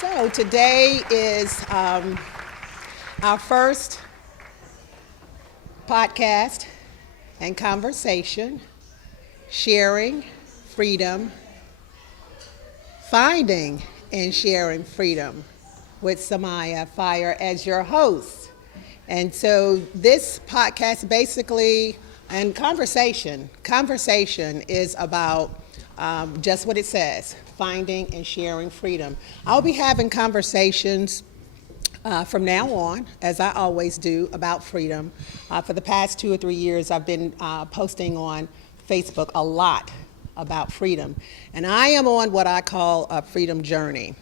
So today is our first podcast and conversation, sharing freedom, finding and sharing freedom, with Samaya Fire as your host. And so this podcast basically, and conversation is about just what it says, finding and sharing freedom. I'll be having conversations from now on, as I always do, about freedom. For the past 2 or 3 years, I've been posting on Facebook a lot about freedom. And I am on what I call a freedom journey.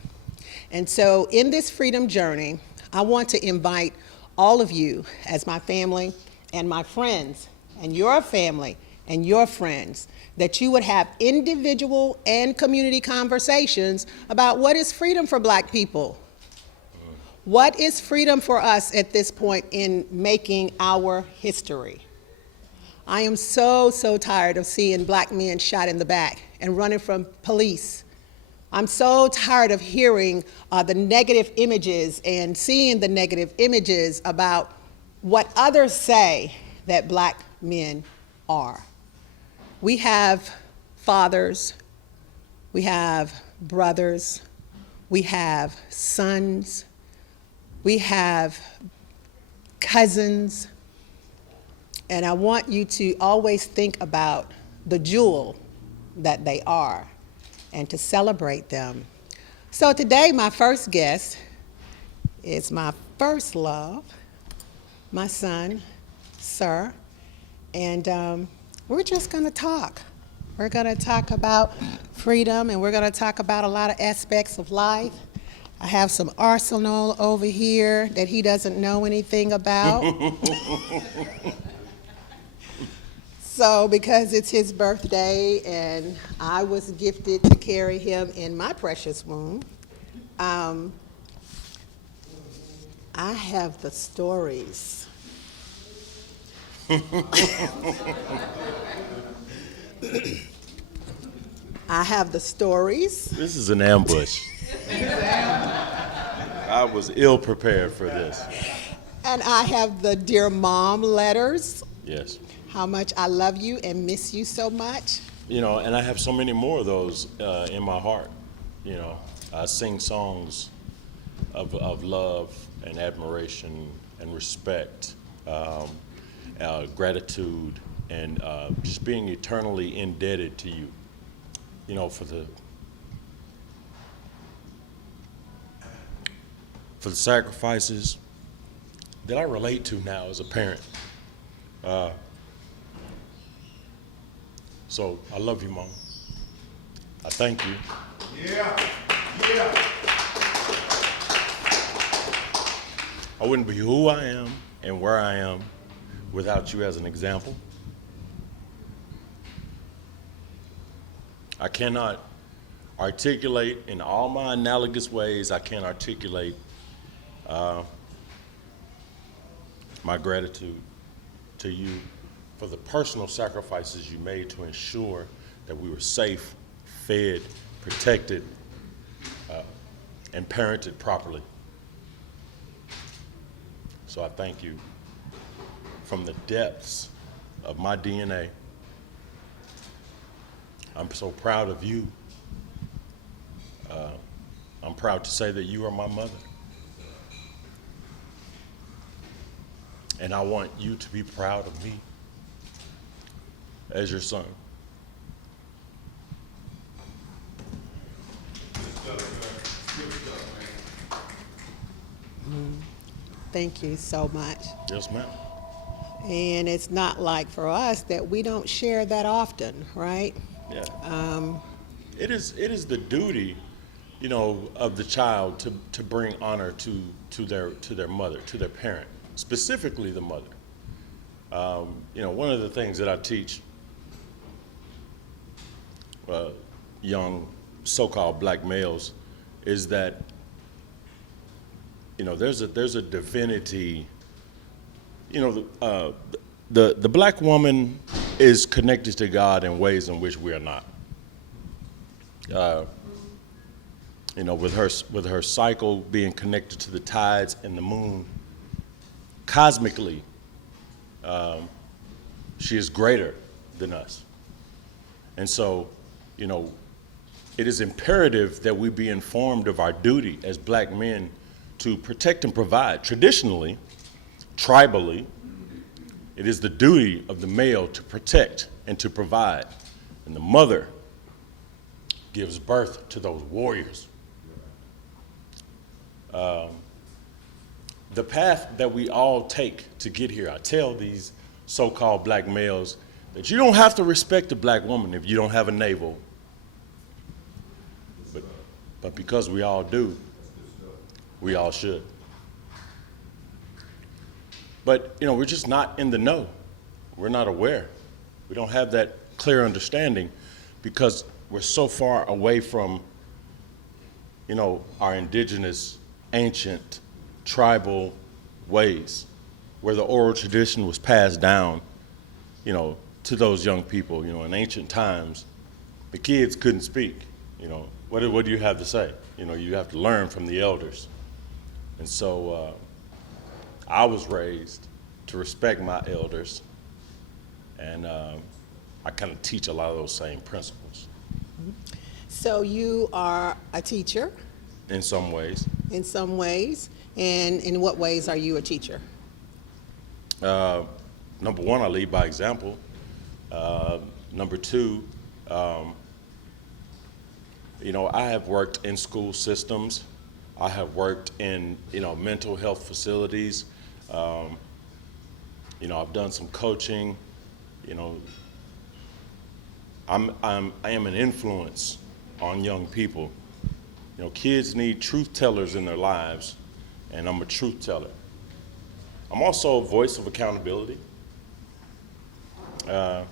And so in this freedom journey, I want to invite all of you as my family and my friends and your family and your friends, that you would have individual and community conversations about what is freedom for Black people. What is freedom for us at this point in making our history? I am so tired of seeing Black men shot in the back and running from police. I'm so tired of hearing the negative images and seeing the negative images about what others say that Black men are. We have fathers, we have brothers, we have sons, we have cousins, and I want you to always think about the jewel that they are and to celebrate them. So today, my first guest is my first love, my son, Sir, and we're just gonna talk. We're gonna talk about freedom, and we're gonna talk about a lot of aspects of life. I have some arsenal over here that he doesn't know anything about. So because it's his birthday and I was gifted to carry him in my precious womb, I have the stories. I have the stories. This is an ambush. I was ill prepared for this. And I have the Dear Mom letters. Yes. How much I love you and miss you so much. You know, and I have so many more of those in my heart. You know, I sing songs of love and admiration and respect, gratitude, and just being eternally indebted to you. You know, for the sacrifices that I relate to now as a parent. So I love you, Mom. I thank you. Yeah. I wouldn't be who I am and where I am without you as an example. I cannot articulate in all my analogous ways, I can't articulate my gratitude to you for the personal sacrifices you made to ensure that we were safe, fed, protected, and parented properly. So I thank you from the depths of my DNA. I'm so proud of you. I'm proud to say that you are my mother. And I want you to be proud of me as your son. Thank you so much. Yes, ma'am. And it's not like for us that we don't share that often, right? Yeah. It is the duty, of the child to bring honor to their mother, to their parent, specifically the mother. One of the things that I teach young so-called black males is that there's a divinity. The black woman is connected to God in ways in which we are not. With her cycle being connected to the tides and the moon, cosmically, she is greater than us. And so, it is imperative that we be informed of our duty as black men to protect and provide. Traditionally, tribally, it is the duty of the male to protect and to provide. And the mother gives birth to those warriors. The path that we all take to get here, I tell these so-called black males that you don't have to respect a black woman if you don't have a navel. But because we all do, we all should. But, we're just not in the know. We're not aware. We don't have that clear understanding because we're so far away from, our indigenous, ancient, tribal ways where the oral tradition was passed down, to those young people. In ancient times, the kids couldn't speak. What do you have to say? You have to learn from the elders. And so I was raised to respect my elders, and I kind of teach a lot of those same principles. So you are a teacher? In some ways. In some ways. And in what ways are you a teacher? Number one, I lead by example. Number two, I have worked in school systems. I have worked in, mental health facilities. I've done some coaching. I am an influence on young people. Kids need truth tellers in their lives, and I'm a truth teller. I'm also a voice of accountability. But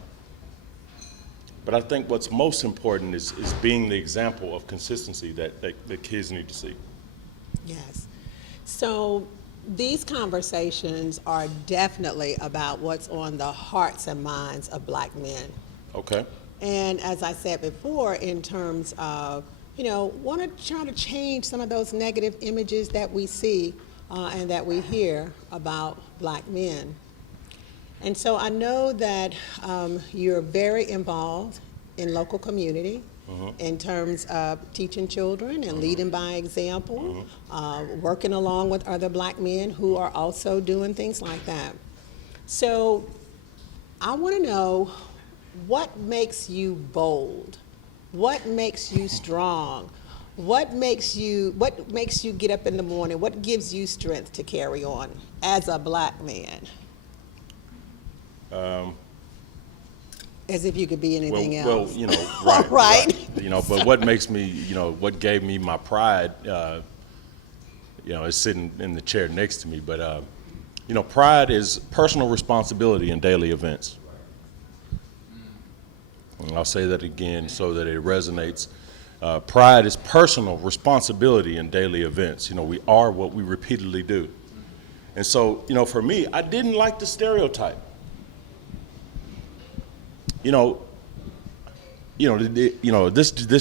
I think what's most important is being the example of consistency that kids need to see. Yes. So these conversations are definitely about what's on the hearts and minds of black men. Okay. And as I said before, in terms of, want to try to change some of those negative images that we see and that we hear about black men. And so I know that you're very involved in local community in terms of teaching children and leading by example, working along with other black men who are also doing things like that. So I want to know, what makes you bold? What makes you strong? What makes you get up in the morning? What gives you strength to carry on as a black man? As if you could be anything else. Right. Right. But what makes me, what gave me my pride, is sitting in the chair next to me. But, pride is personal responsibility in daily events. And I'll say that again so that it resonates. Pride is personal responsibility in daily events. We are what we repeatedly do. And so, for me, I didn't like the stereotype. This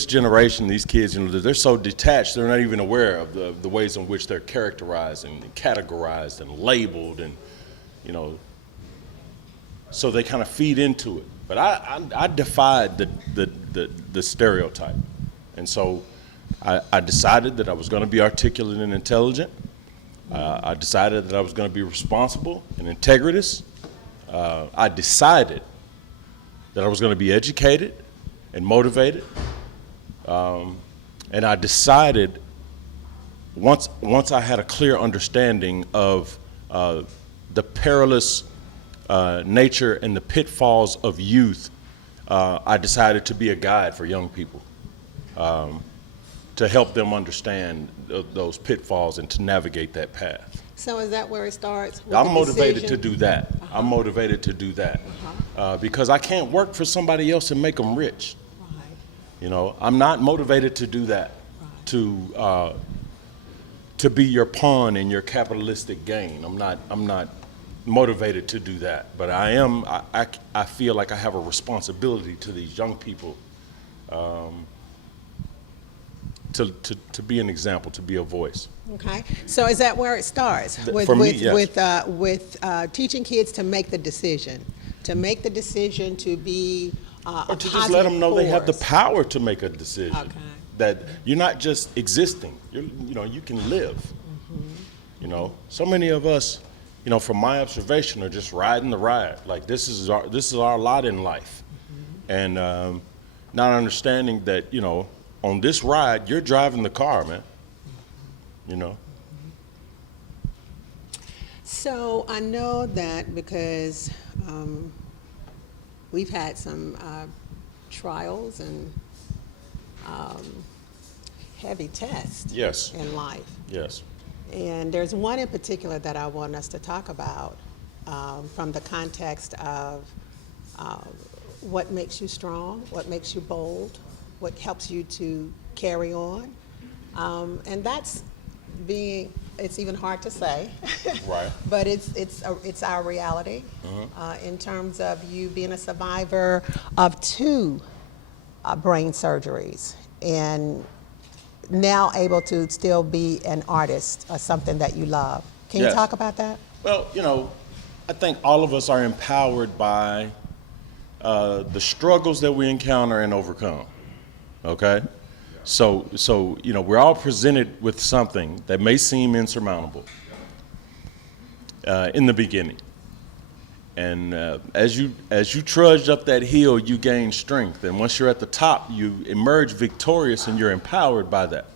generation, these kids, they're so detached, they're not even aware of the ways in which they're characterized and categorized and labeled, and so they kind of feed into it. But I defied the stereotype, and so I decided that I was going to be articulate and intelligent. I decided that I was going to be responsible and integritous. I decided that I was going to be educated and motivated. And I decided, once I had a clear understanding of the perilous nature and the pitfalls of youth, I decided to be a guide for young people, to help them understand those pitfalls and to navigate that path. So is that where it starts? With I'm the motivated to decision? do that. I'm motivated to do that because I can't work for somebody else and make them rich. Right. You know, I'm not motivated to do that, to be your pawn in your capitalistic gain. I'm not motivated to do that. But I feel like I have a responsibility to these young people, to be an example, to be a voice. Okay. So is that where it starts? For me, yes. With teaching kids to make the decision, to be Or to just let them know they have the power to make a decision. Okay. That you're not just existing. You can live. You know, so many of us, from my observation, are just riding the ride. Like this is our lot in life, and not understanding that on this ride you're driving the car, man. So I know that because we've had some trials and heavy tests Yes. in life. Yes. And there's one in particular that I want us to talk about from the context of what makes you strong, what makes you bold, what helps you to carry on. And that's it's even hard to say, Right. but it's our reality in terms of you being a survivor of 2 brain surgeries and now able to still be an artist or something that you love. Can you Yes. talk about that? Well, I think all of us are empowered by the struggles that we encounter and overcome. Okay? So we're all presented with something that may seem insurmountable in the beginning. And as you trudge up that hill, you gain strength. And once you're at the top, you emerge victorious and you're empowered by that.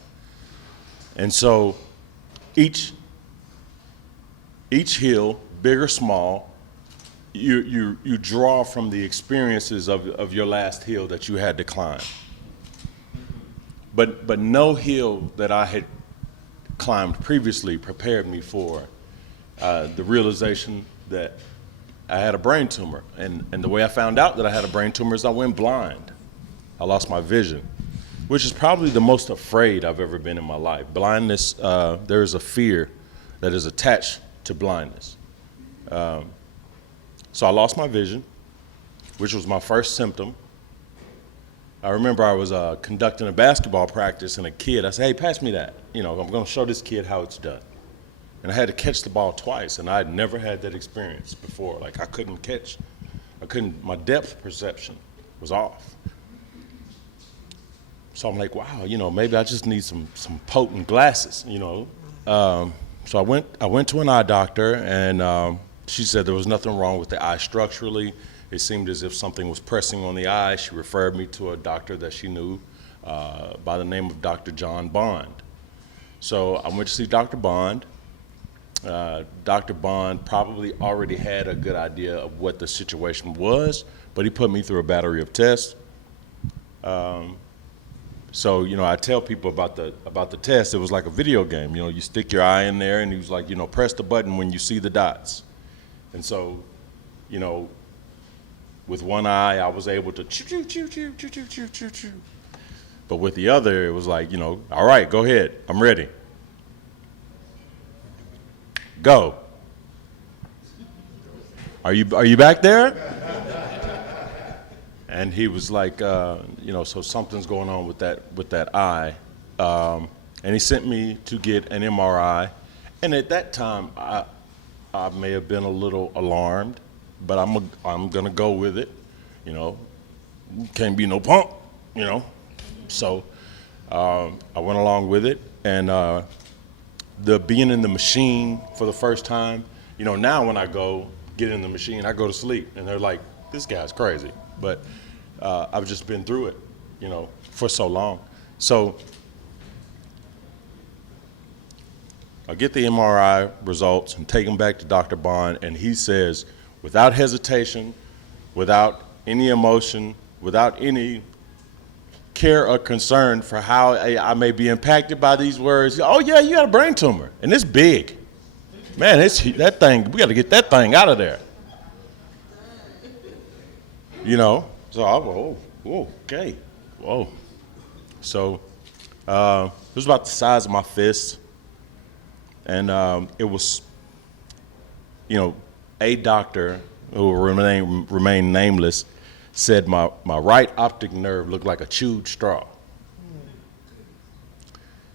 And so each hill, big or small, you draw from the experiences of your last hill that you had to climb. But no hill that I had climbed previously prepared me for the realization that I had a brain tumor. And the way I found out that I had a brain tumor is I went blind. I lost my vision, which is probably the most afraid I've ever been in my life. Blindness, there is a fear that is attached to blindness. So I lost my vision, which was my first symptom. I remember I was conducting a basketball practice and I said, hey, pass me that. I'm going to show this kid how it's done. And I had to catch the ball twice, and I had never had that experience before. Like my depth perception was off. So I'm like, wow, maybe I just need some potent glasses, So I went to an eye doctor, and she said there was nothing wrong with the eye structurally. It seemed as if something was pressing on the eye. She referred me to a doctor that she knew by the name of Dr. John Bond. So I went to see Dr. Bond. Dr. Bond probably already had a good idea of what the situation was, but he put me through a battery of tests. So I tell people about the test. It was like a video game. You stick your eye in there, and he was like, press the button when you see the dots. And so, with one eye, I was able to choo choo choo choo choo choo choo choo. But with the other, it was like, all right, go ahead, I'm ready. Go. Are you back there? And he was like, so something's going on with that eye, and he sent me to get an MRI. And at that time, I may have been a little alarmed, but I'm gonna go with it. Can't be no punk, So I went along with it, and the being in the machine for the first time, now when I go get in the machine, I go to sleep, and they're like, this guy's crazy. But I've just been through it, for so long. So I get the MRI results and take them back to Dr. Bond, and he says, without hesitation, without any emotion, without any care or concern for how I may be impacted by these words. Oh yeah, you got a brain tumor, and it's big. Man, that thing, we got to get that thing out of there. So I go, oh, okay, whoa. So it was about the size of my fist, and it was, a doctor who will remain nameless said my right optic nerve looked like a chewed straw.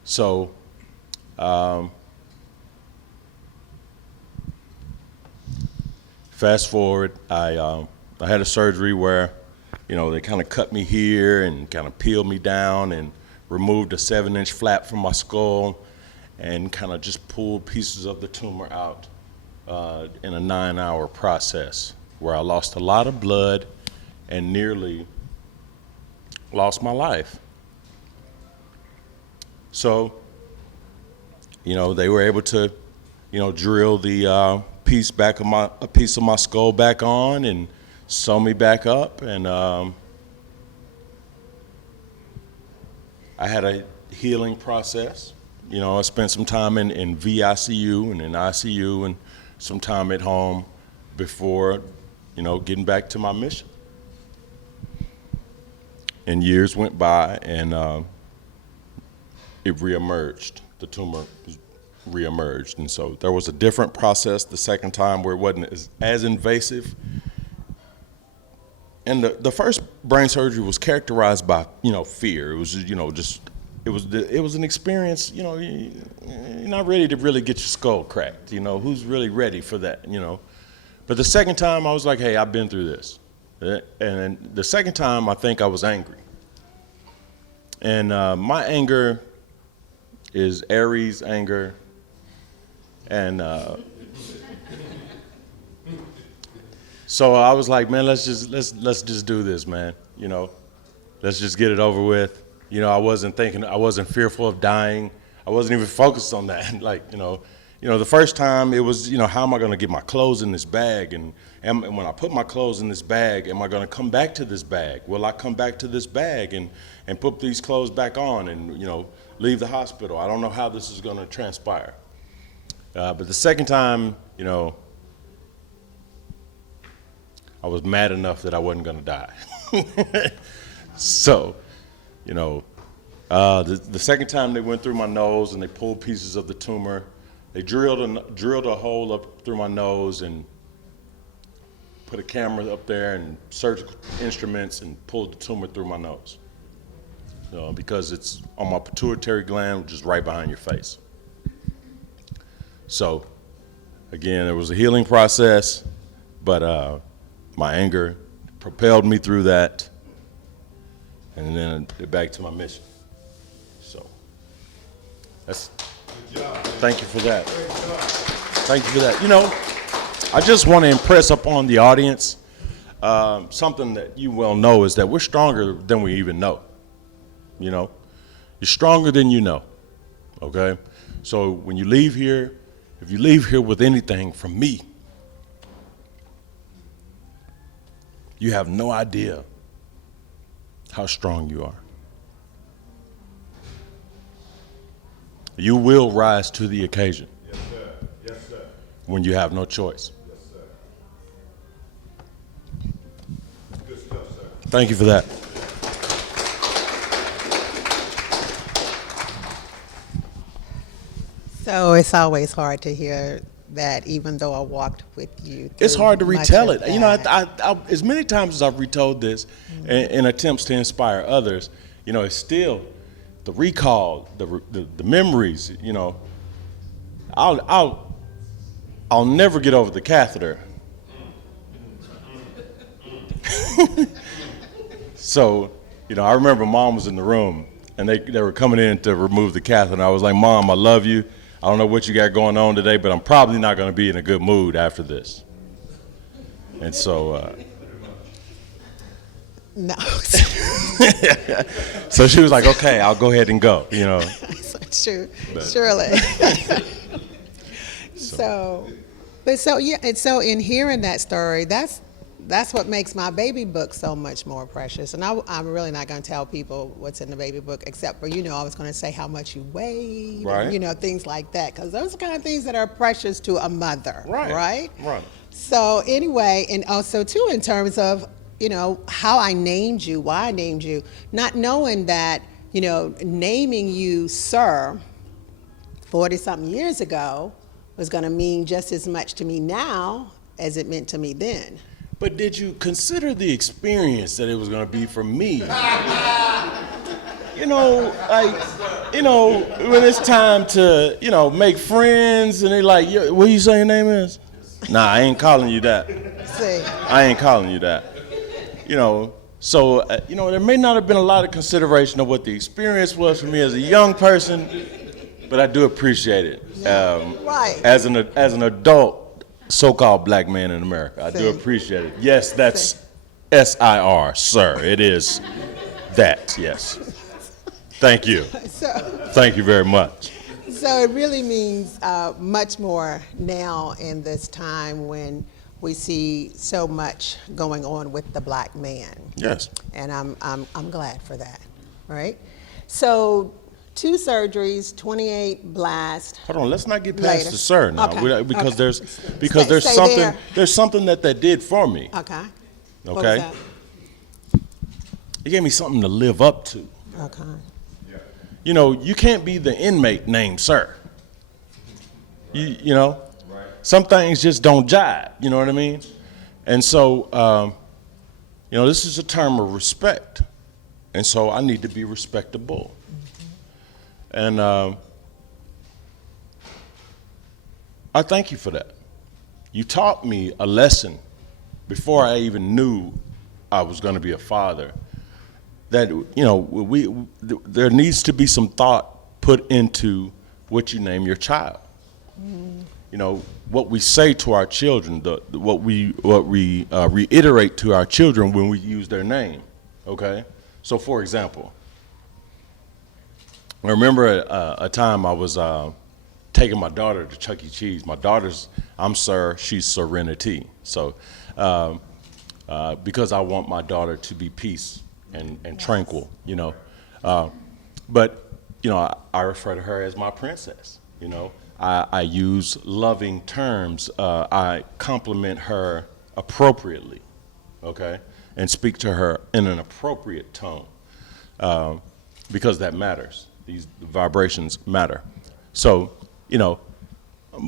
So fast forward, I had a surgery where, they kind of cut me here and kind of peeled me down and removed a 7-inch flap from my skull and kind of just pulled pieces of the tumor out in a 9-hour process where I lost a lot of blood and nearly lost my life. So, they were able to, drill the piece of my skull back on and sew me back up, and I had a healing process. I spent some time in VICU and in ICU and some time at home before, getting back to my mission. And years went by, and it reemerged. The tumor reemerged, and so there was a different process the second time where it wasn't as invasive. And the first brain surgery was characterized by fear. It was it was an experience. You're not ready to really get your skull cracked. Who's really ready for that? But the second time I was like, hey, I've been through this. And the second time, I think I was angry. And my anger is Aries anger. And so I was like, man, let's just do this, man. Let's just get it over with. I wasn't fearful of dying. I wasn't even focused on that. The first time it was, how am I going to get my clothes in this bag? And when I put my clothes in this bag, am I going to come back to this bag? Will I come back to this bag and put these clothes back on and, leave the hospital? I don't know how this is going to transpire. But the second time, I was mad enough that I wasn't going to die. So, the second time they went through my nose and they pulled pieces of the tumor. They drilled a hole up through my nose and put a camera up there and surgical instruments and pulled the tumor through my nose. Because it's on my pituitary gland, which is right behind your face. So, again, it was a healing process, but my anger propelled me through that, and then back to my mission. So, that's. Thank you for that. Thank you for that. I just want to impress upon the audience something that you well know is that we're stronger than we even know. You're stronger than you know. Okay? So when you leave here, if you leave here with anything from me, you have no idea how strong you are. You will rise to the occasion. Yes, sir. Yes, sir. When you have no choice. Yes, sir. Good stuff, sir. Thank you for that. So it's always hard to hear that, even though I walked with you. It's hard to much retell of it. I as many times as I've retold this in attempts to inspire others, it's still the recall, the memories. I'll never get over the catheter. So, I remember Mom was in the room and they were coming in to remove the catheter, and I was like, Mom, I love you. I don't know what you got going on today, but I'm probably not going to be in a good mood after this. And so, No. so she was like, okay, I'll go ahead and go, True, surely. So in hearing that story, that's that's what makes my baby book so much more precious. And I'm really not going to tell people what's in the baby book, except for, I was going to say how much you weigh, Right. and, things like that, because those are kind of things that are precious to a mother, right? Right. So anyway, and also too, in terms of, how I named you, why I named you, not knowing that, naming you sir 40-something years ago was going to mean just as much to me now as it meant to me then. But did you consider the experience that it was going to be for me? When it's time to, make friends and they like, what you say your name is? Nah, I ain't calling you that. See, I ain't calling you that. So, there may not have been a lot of consideration of what the experience was for me as a young person, but I do appreciate it. Right. As an adult, so-called black man in America, I do See. appreciate it. Yes, that's S-I-R, sir. It is that, yes. Thank you. so, Thank you very much. so it really means much more now in this time when we see so much going on with the black man. Yes. And I'm glad for that, right? So 2 surgeries, 28 blasts. Hold on, let's not get past Later. the sir now, Okay. because Okay. there's Stay something there. there's something that they did for me. Okay. What was Okay. that? It gave me something to live up to. Okay. You can't be the inmate named sir. Some things just don't jive, you know what I mean? And so, this is a term of respect. And so I need to be respectable. And I thank you for that. You taught me a lesson before I even knew I was going to be a father. That there needs to be some thought put into what you name your child. What we say to our children, what we reiterate to our children when we use their name. Okay, so for example, I remember a time I was taking my daughter to Chuck E. Cheese. My daughter's, I'm Sir, she's Serenity. So because I want my daughter to be peace and tranquil, but I refer to her as my princess. I use loving terms. I compliment her appropriately, okay, and speak to her in an appropriate tone, because that matters. These vibrations matter. So, I'm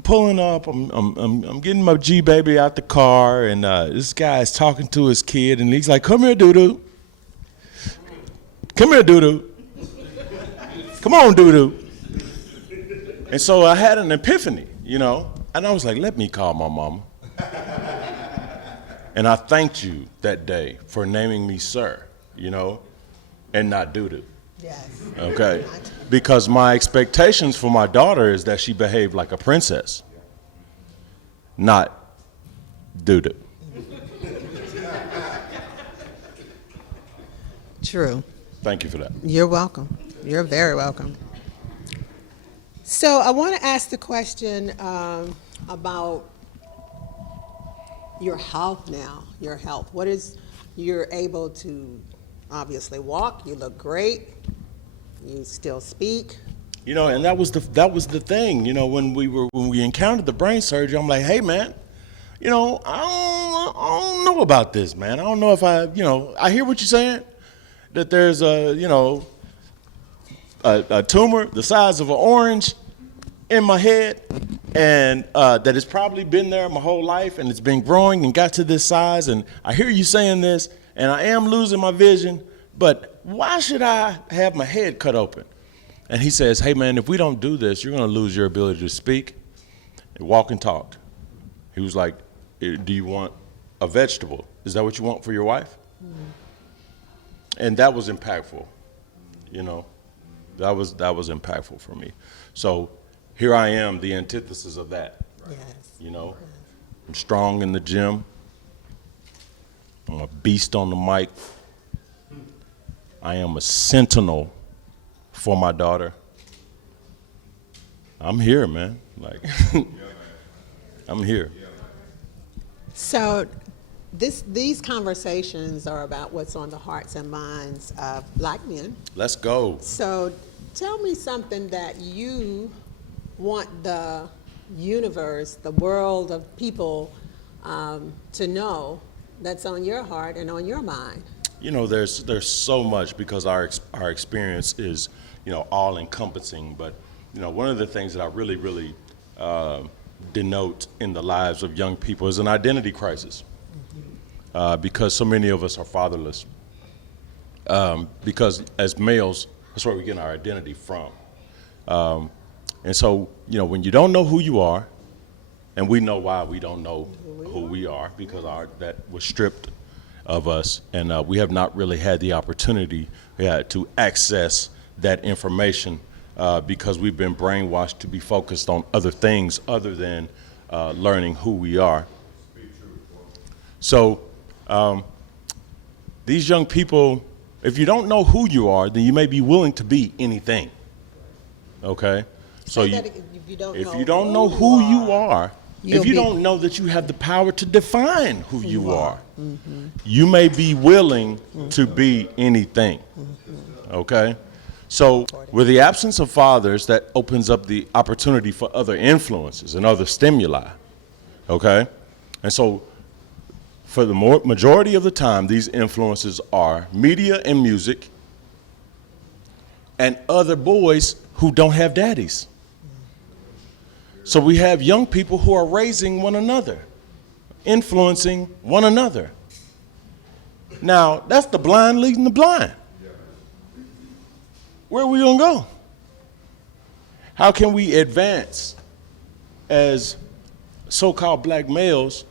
pulling up. I'm getting my G baby out the car, and this guy is talking to his kid, and he's like, "Come here, doo-doo. Come here, doo-doo. Come on, doo-doo." And so I had an epiphany, and I was like, let me call my mama. And I thanked you that day for naming me sir, and not doo-doo. Yes. Okay? Because my expectations for my daughter is that she behave like a princess, not doo-doo. True. Thank you for that. You're welcome. You're very welcome. So I want to ask the question about your health now, your health. You're able to obviously walk, you look great, you still speak. And that was the thing, when we encountered the brain surgery, I'm like, hey man, I don't know about this, man. I don't know if I hear what you're saying, that there's a tumor the size of an orange in my head, and that it's probably been there my whole life, and it's been growing and got to this size, and I hear you saying this, and I am losing my vision, but why should I have my head cut open? And he says, hey man, if we don't do this, you're going to lose your ability to speak, walk, and talk. He was like, do you want a vegetable? Is that what you want for your wife? And that was impactful, that was impactful for me. So here I am, the antithesis of that. Yes. I'm strong in the gym. I'm a beast on the mic. I am a sentinel for my daughter. I'm here, man. I'm here. So these conversations are about what's on the hearts and minds of Black men. Let's go. So tell me something that you want the universe, the world of people, to know that's on your heart and on your mind. You know, there's so much because our experience is, all encompassing. But, one of the things that I really denote in the lives of young people is an identity crisis. Because so many of us are fatherless. Because as males, that's where we get our identity from. And so, when you don't know who you are, and we know why we don't know who we are, because that was stripped of us, and we have not really had the opportunity to access that information because we've been brainwashed to be focused on other things other than learning who we are. So these young people, if you don't know who you are, then you may be willing to be anything. Okay? So If you don't know who you are, if you don't know that you have the power to define who you are, you may be willing to be anything. Okay? So with the absence of fathers, that opens up the opportunity for other influences and other stimuli. Okay? And so for the majority of the time, these influences are media and music and other boys who don't have daddies. So we have young people who are raising one another, influencing one another. Now, that's the blind leading the blind. Where are we going to go? How can we advance as so-called Black males,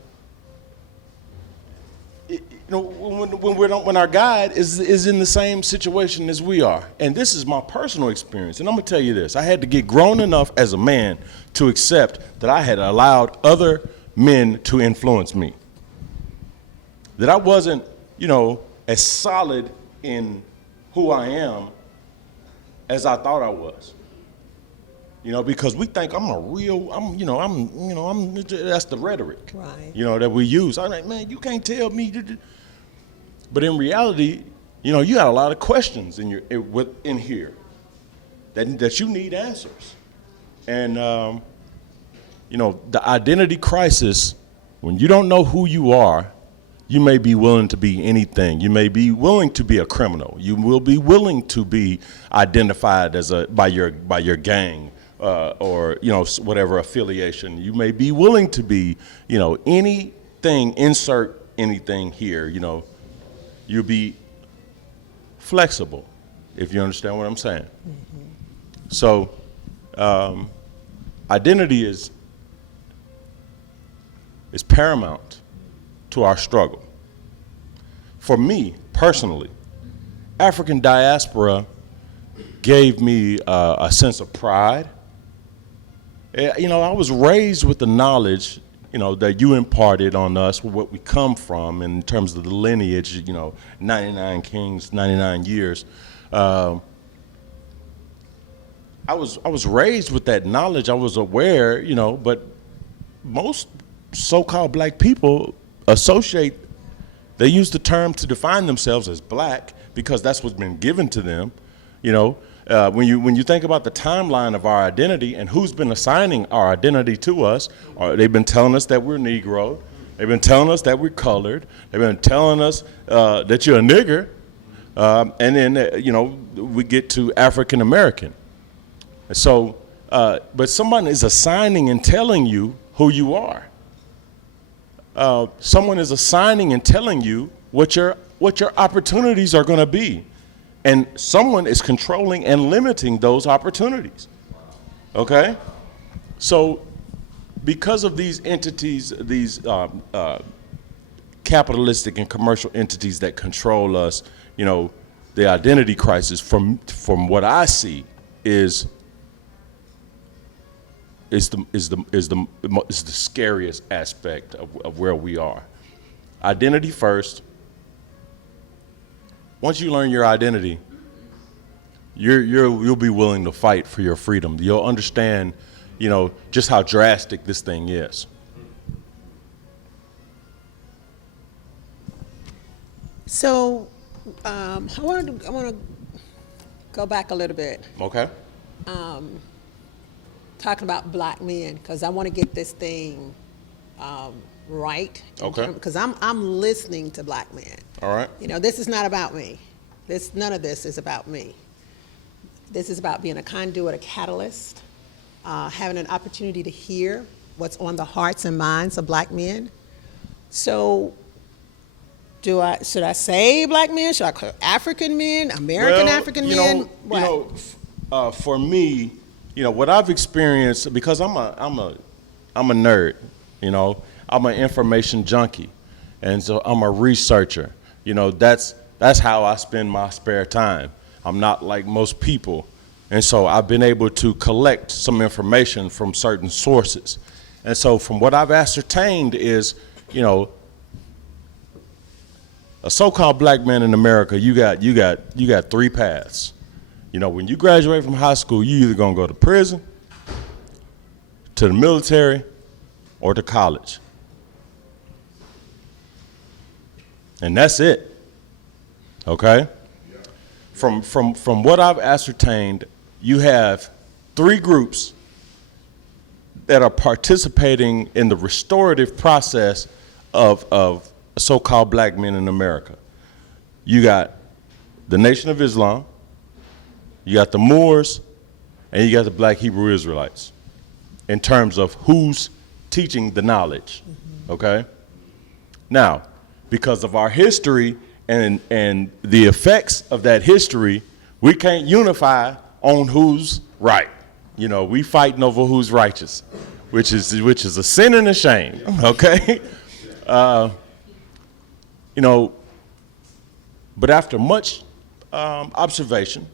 when our guide is in the same situation as we are? And this is my personal experience, and I'm going to tell you this. I had to get grown enough as a man to accept that I had allowed other men to influence me. That I wasn't, as solid in who I am as I thought I was. Because we think that's the rhetoric, Right. That we use. I'm like, man, you can't tell me. But in reality, you got a lot of questions in here that you need answers. And, the identity crisis, when you don't know who you are, you may be willing to be anything. You may be willing to be a criminal. You will be willing to be identified by your gang or whatever affiliation. You may be willing to be anything. Insert anything here. You'll be flexible, if you understand what I'm saying. So identity is paramount to our struggle. For me, personally, African diaspora gave me a sense of pride. I was raised with the knowledge, that you imparted on us, what we come from in terms of the lineage, 99 kings, 99 years. I was raised with that knowledge. I was aware, but most so-called Black people they use the term to define themselves as Black because that's what's been given to them. When you think about the timeline of our identity and who's been assigning our identity to us, they've been telling us that we're Negro, they've been telling us that we're colored, they've been telling us that you're a nigger, and then we get to African American. So, but someone is assigning and telling you who you are. Someone is assigning and telling you what your opportunities are going to be, and someone is controlling and limiting those opportunities. Okay, so because of these entities, these capitalistic and commercial entities that control us, the identity crisis, from what I see, is the scariest aspect of where we are. Identity first. Once you learn your identity, you'll be willing to fight for your freedom. You'll understand, just how drastic this thing is. So, I want to go back a little bit, Okay. talking about black men, because I want to get this thing right. Okay. Because I'm listening to black men. All right. You know, this is not about me. None of this is about me. This is about being a conduit, a catalyst, having an opportunity to hear what's on the hearts and minds of black men. So, should I say black men? Should I call African men, American Well, African you men? know, What? for me, what I've experienced, because I'm a nerd. I'm an information junkie, and so I'm a researcher. That's how I spend my spare time. I'm not like most people, and so I've been able to collect some information from certain sources, and so from what I've ascertained is, a so-called black man in America, you got three paths. When you graduate from high school, you either gonna go to prison, to the military, or to college. And that's it. Okay? From what I've ascertained, you have three groups that are participating in the restorative process of so-called black men in America. You got the Nation of Islam, you got the Moors, and you got the black Hebrew Israelites in terms of who's teaching the knowledge, okay? Now, because of our history and the effects of that history, we can't unify on who's right. We fighting over who's righteous, which is a sin and a shame, okay? But after much observation,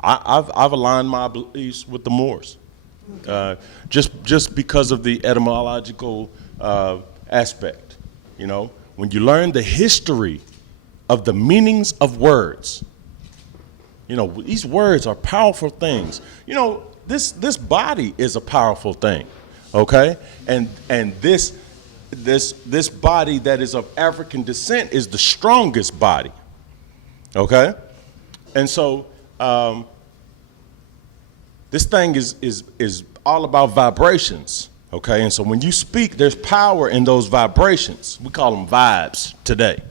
I've aligned my beliefs with the Moors, just because of the etymological aspect. When you learn the history of the meanings of words, these words are powerful things. This body is a powerful thing, okay? And this body that is of African descent is the strongest body, okay? And so this thing is all about vibrations, okay? And so when you speak, there's power in those vibrations. We call them vibes today,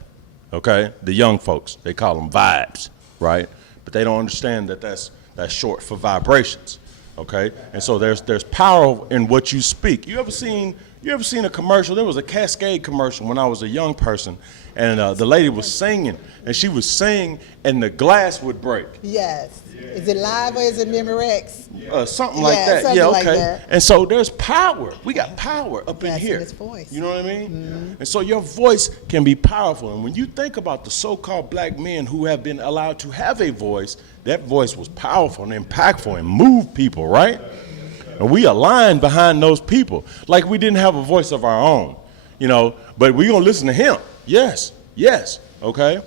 okay? The young folks, they call them vibes, right? But they don't understand that that's short for vibrations, okay? And so there's power in what you speak. You ever seen a commercial? There was a Cascade commercial when I was a young person, and the lady was singing, and she was singing, and the glass would break. Yes. Is it live or is it Memorex? Something like that. Something Yeah, like okay. that. And so there's power. We got power up in Yes, here. in its voice. You know what I mean? And so your voice can be powerful. And when you think about the so-called black men who have been allowed to have a voice, that voice was powerful and impactful and moved people, right? And we aligned behind those people like we didn't have a voice of our own, but we're going to listen to him. Yes, okay?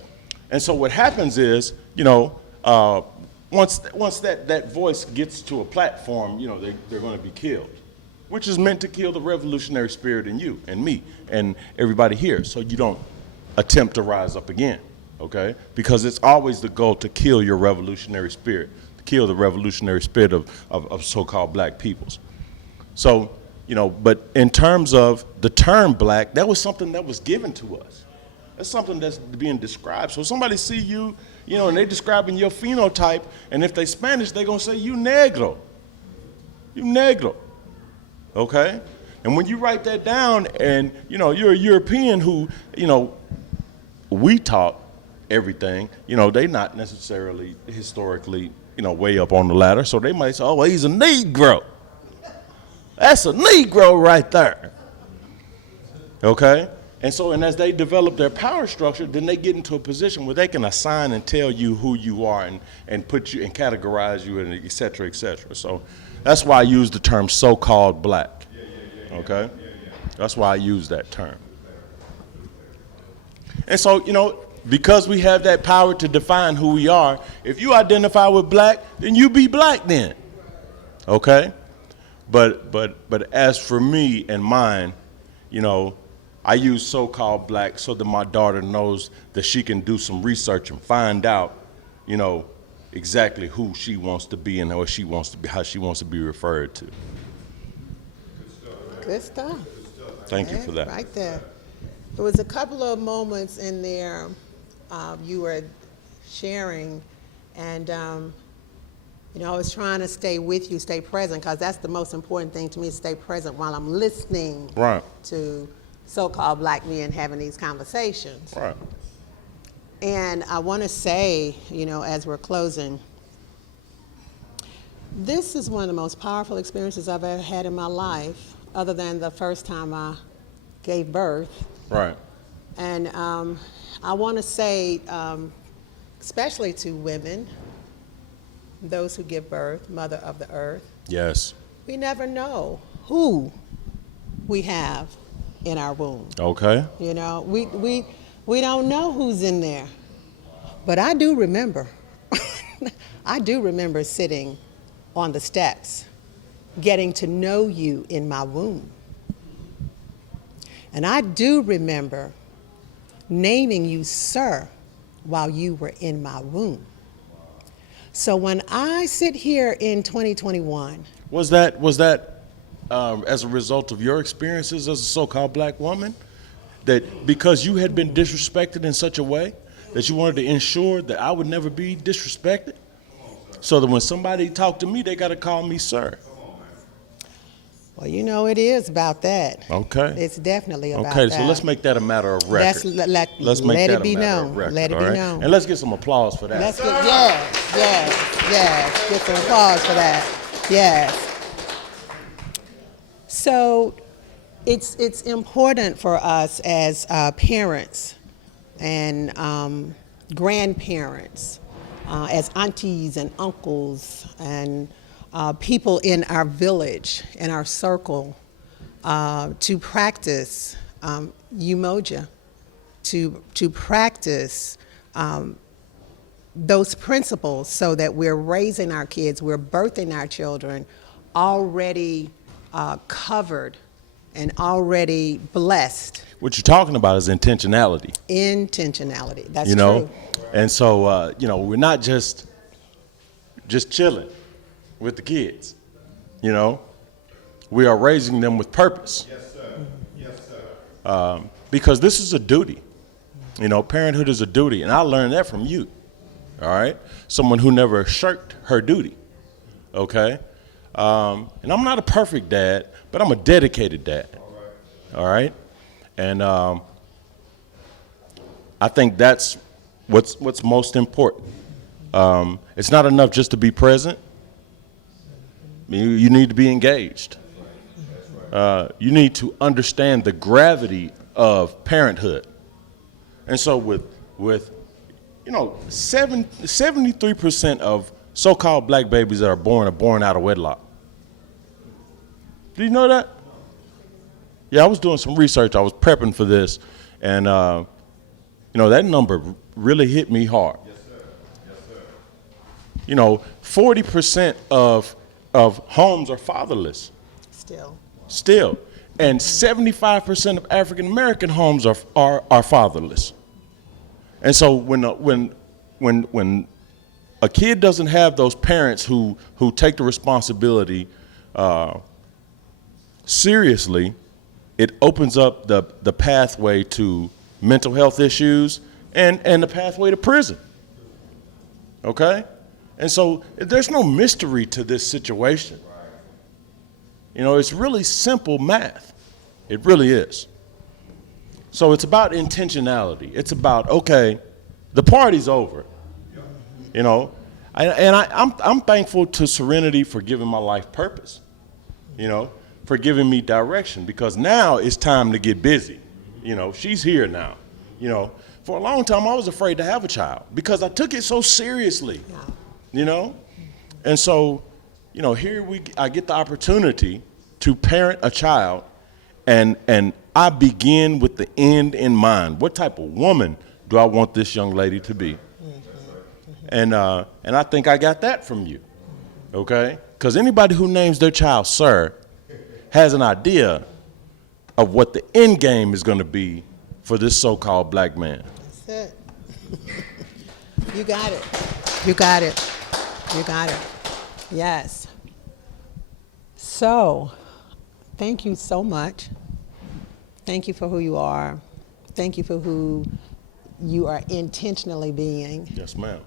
And so what happens is, once that voice gets to a platform, they're going to be killed, which is meant to kill the revolutionary spirit in you and me and everybody here, so you don't attempt to rise up again, okay? Because it's always the goal to kill your revolutionary spirit, to kill the revolutionary spirit of so-called black peoples. So, but in terms of the term black, that was something that was given to us. That's something that's being described. So somebody see you, and they describing your phenotype, and if they Spanish, they're gonna say you negro. You negro. Okay? And when you write that down and you're a European who, we taught everything, they not necessarily historically, way up on the ladder. So they might say, oh, well, he's a Negro. That's a Negro right there. Okay? And as they develop their power structure, then they get into a position where they can assign and tell you who you are and put you and categorize you and et cetera, et cetera. So that's why I use the term so-called black. Okay? That's why I use that term. And so, because we have that power to define who we are, if you identify with black, then you be black then. Okay? But as for me and mine, I use so-called black so that my daughter knows that she can do some research and find out, you know, exactly who she wants to be and how she wants to be referred to. Good stuff. Thank you for that. Right there. There was a couple of moments in there you were sharing, and you know, I was trying to stay with you, stay present, because that's the most important thing to me, is stay present while I'm listening Right. to so-called black men having these conversations. Right. And I want to say, you know, as we're closing, this is one of the most powerful experiences I've ever had in my life, other than the first time I gave birth. Right. And I want to say, especially to women, those who give birth, Mother of the Earth, Yes. we never know who we have in our womb. Okay. You know, we don't know who's in there. But I do remember, I do remember sitting on the steps, getting to know you in my womb. And I do remember naming you sir while you were in my womb. So when I sit here in 2021, Was that as a result of your experiences as a so-called black woman? That because you had been disrespected in such a way that you wanted to ensure that I would never be disrespected? So that when somebody talked to me, they got to call me sir. well, you know, it is about that. Okay. It's definitely about Okay, that. so let's make that a matter of record. Let's make let that it a be matter known. of record, Let it all be right? known. And let's get some applause for that. Let's get, yes, get some applause for that. Yes. So it's important for us as parents and grandparents, as aunties and uncles and people in our village, in our circle, to practice umoja, to practice those principles so that we're raising our kids, we're birthing our children already covered and already blessed. What you're talking about is intentionality. Intentionality, that's You know, true. and so you know, we're not just chilling with the kids. You know, we are raising them with purpose. Yes, sir. Yes, sir. Because this is a duty. You know, parenthood is a duty, and I learned that from you. All right, someone who never shirked her duty. Okay, and I'm not a perfect dad, but I'm a dedicated dad. All right, and I think that's what's most important. It's not enough just to be present. You need to be engaged. You need to understand the gravity of parenthood. And so with you know, 73% of so-called black babies that are born out of wedlock. Do you know that? Yeah, I was doing some research. I was prepping for this, and you know, that number really hit me hard. Yes, sir. Yes, sir. You know, 40% of homes are fatherless still, and 75% of African American homes are fatherless. And so when a kid doesn't have those parents who take the responsibility seriously, it opens up the pathway to mental health issues and the pathway to prison. Okay? And so there's no mystery to this situation. You know, it's really simple math. It really is. So it's about intentionality. It's about, okay, the party's over. You know, I'm thankful to Serenity for giving my life purpose. You know, for giving me direction, because now it's time to get busy. You know, she's here now. You know, for a long time I was afraid to have a child because I took it so seriously. You know, and so, you know, I get the opportunity to parent a child, and I begin with the end in mind. What type of woman do I want this young lady to be? And I think I got that from you, okay? Because anybody who names their child sir has an idea of what the end game is going to be for this so-called black man. That's it. You got it. You got it. You got it. Yes. So, thank you so much. Thank you for who you are. Thank you for who you are intentionally being. Yes, ma'am.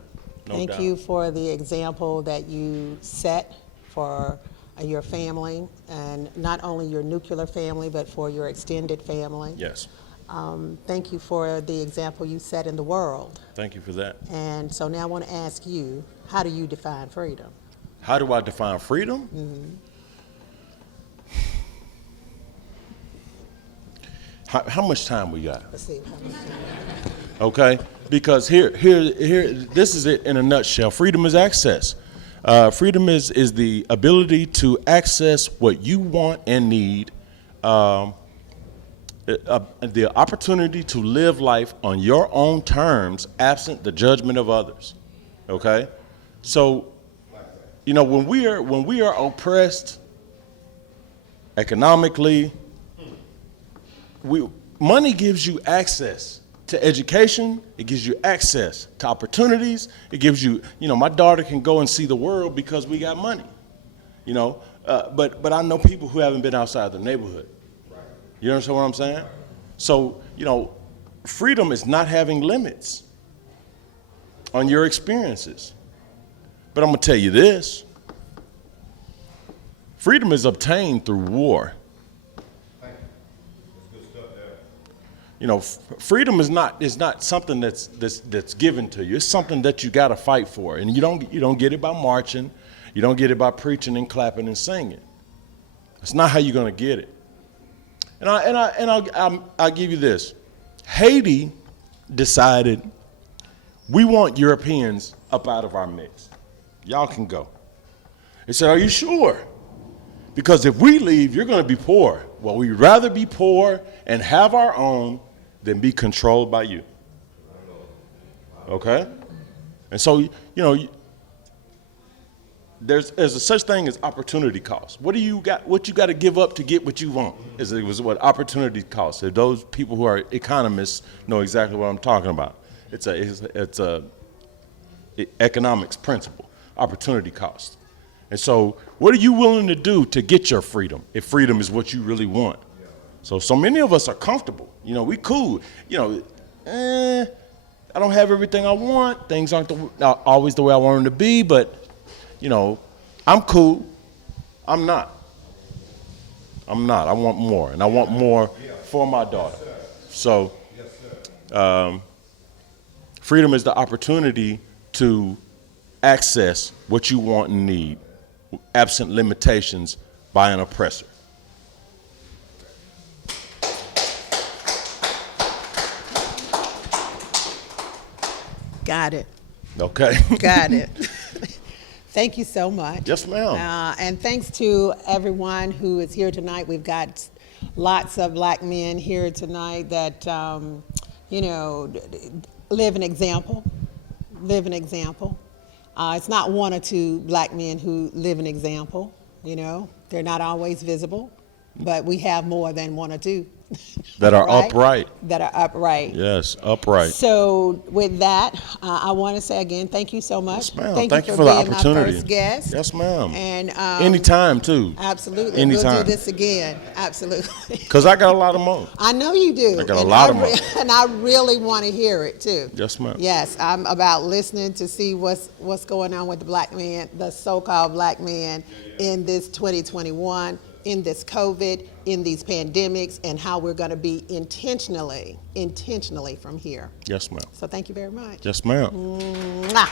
No Thank doubt. you for the example that you set for your family, and not only your nuclear family, but for your extended family. Yes. Thank you for the example you set in the world. Thank you for that. And so now I want to ask you, how do you define freedom? How do I define freedom? How much time we got? Let's see. Okay, because here, this is it in a nutshell. Freedom is access. Freedom is the ability to access what you want and need, the opportunity to live life on your own terms, absent the judgment of others. Okay, so you know when we are oppressed economically, money gives you access to education. It gives you access to opportunities. It gives you, my daughter can go and see the world because we got money, but I know people who haven't been outside the neighborhood. You understand what I'm saying? So, freedom is not having limits on your experiences. But I'm gonna tell you this, freedom is obtained through war. Freedom is not something that's given to you. It's something that you got to fight for, and you don't get it by marching, you don't get it by preaching and clapping and singing. That's not how you're gonna get it. And I'll give you this. Haiti decided we want Europeans up out of our mix. Y'all can go. They said, "Are you sure? Because if we leave, you're gonna be poor." Well, we'd rather be poor and have our own than be controlled by you. Okay? And so, there's a such thing as opportunity cost. What you got to give up to get what you want was what opportunity cost. So those people who are economists know exactly what I'm talking about. It's a economics principle, opportunity cost. And so what are you willing to do to get your freedom, if freedom is what you really want? So many of us are comfortable. We cool. I don't have everything I want. Things aren't not always the way I want them to be, but, I'm cool. I'm not. I want more, and I want more for my daughter. So freedom is the opportunity to access what you want and need, absent limitations by an oppressor. Got it. Okay. Got it. Thank you so much. Yes, ma'am. And thanks to everyone who is here tonight. We've got lots of black men here tonight that, live an example. Live an example. It's not one or two black men who live an example. They're not always visible, but we have more than one or two. That are Right? upright. That are upright. Yes, upright. So with that, I want to say again, thank you so much. Yes, ma'am. Thank Thank you you for for the being opportunity. my first guest. Yes, ma'am. And Anytime, too. absolutely, Anytime. we'll do this again. Absolutely. Because I got a lot of more. I know you do. I got a lot of more. And I really want to hear it too. Yes, ma'am. Yes, I'm about listening to see what's going on with the black man, the so-called black man in this 2021, in this COVID, in these pandemics, and how we're going to be intentionally from here. Yes, ma'am. So thank you very much. Yes, ma'am. Mwah.